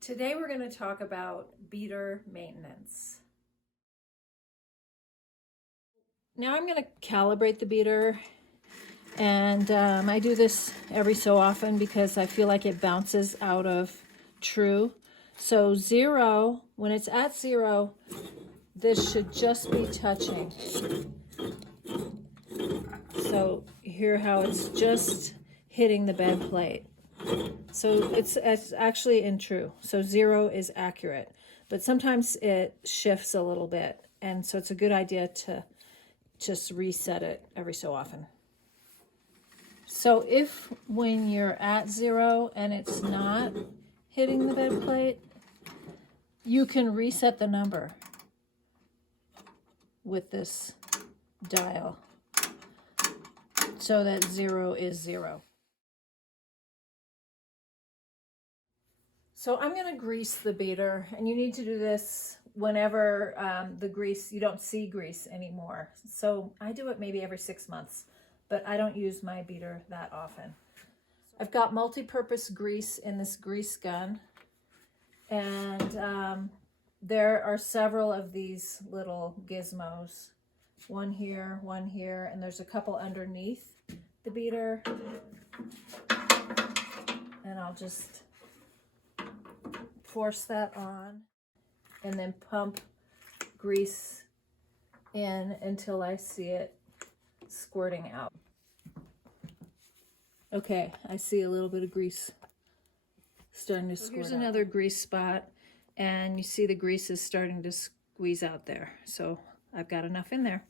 Today we're going to talk about beater maintenance. Now I'm going to calibrate the beater, and I do this every so often because I feel like it bounces out of true. So 0, when it's at 0, this should just be touching. So hear how it's just hitting the bed plate. So it's actually in true. So 0 is accurate, but sometimes it shifts a little bit. And so it's a good idea to just reset it every so often. So if when you're at 0 and it's not hitting the bed plate, you can reset the number with this dial so that 0 is 0. So I'm going to grease the beater, and you need to do this whenever the grease, you don't see grease anymore. So I do it maybe every 6 months, but I don't use my beater that often. I've got multi-purpose grease in this grease gun, and there are several of these little gizmos. One here, and there's a couple underneath the beater. And I'll just force that on and then pump grease in until I see it squirting out. Okay, I see a little bit of grease starting to squirt out. Here's another grease spot, and you see the grease is starting to squeeze out there. So I've got enough in there.